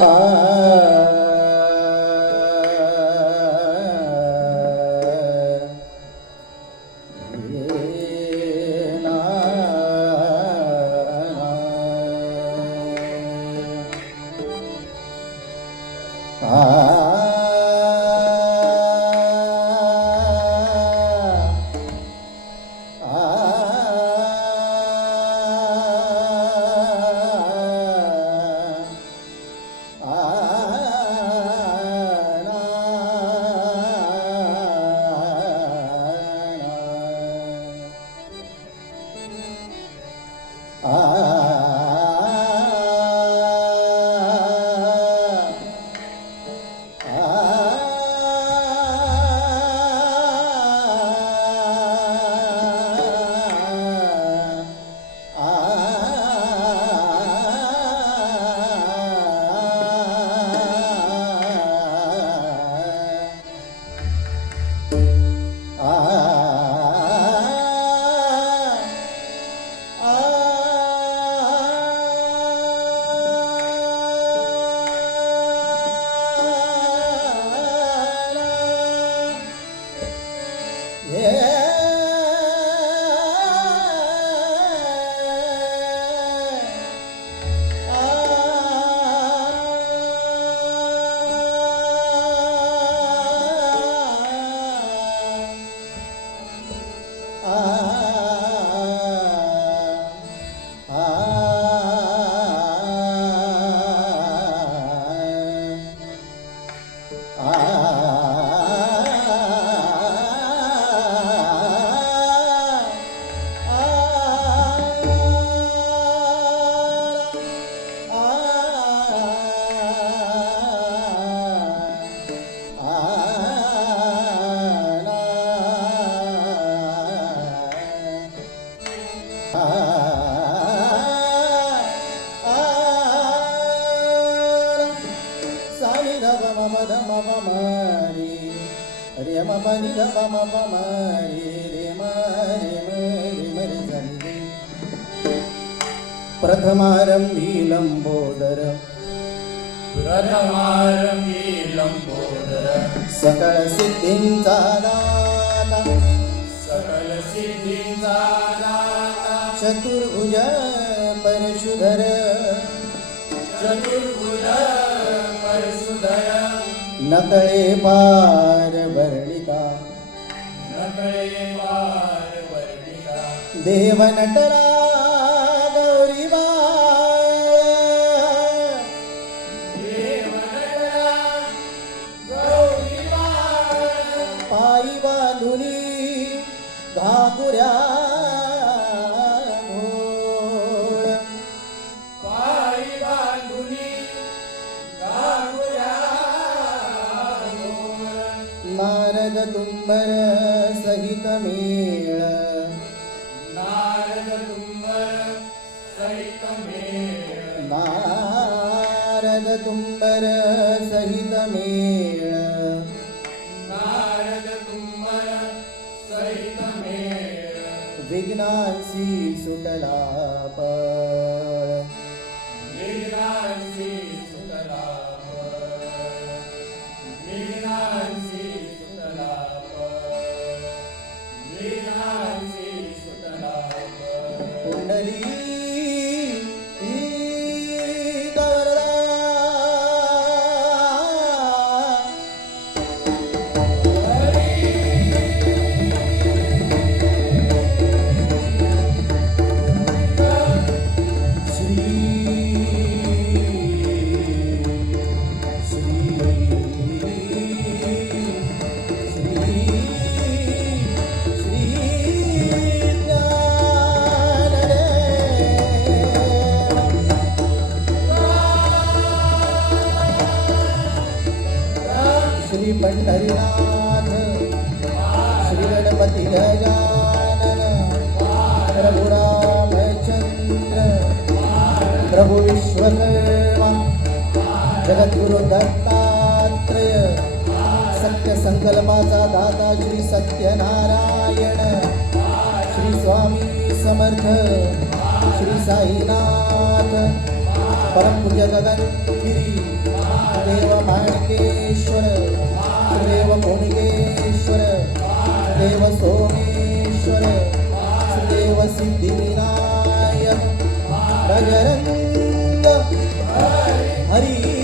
啊 Yeah. म प नि ध प म प म रे रे म रे म रे म रे सा नि रे. प्रथमारंभी लंबोदर प्रथमारंभी लंबोदर सकळ सिद्धींचा दाता सकल सिद्धींचा दाता चतुर्भुज परशुधर चतुर्भुज परशुधर नकळे पार देव नटला गौरी देवनटला गौरी बाळ पायी बांधुनी घागुऱ्या नारद सहित मेळ। नारद तुम्बर सहित मेळ नारद तुंबर सहित मेळ विघ्नांसी सुटला विघ्नांसी सुटला विघ्नांसी सुटला प्रभु विश्वकर्मा जगद्गुरु दत्तात्रय सत्य संकल्पाचा दाता श्री सत्यनारायण श्री स्वामी समर्थ श्री साईनाथ परमपूज्य गगनगिरी देव माणकेश्वर देव कोणकेश्वर देव सोमेश्वर देव सिद्धिविनाथ बजरंग हरी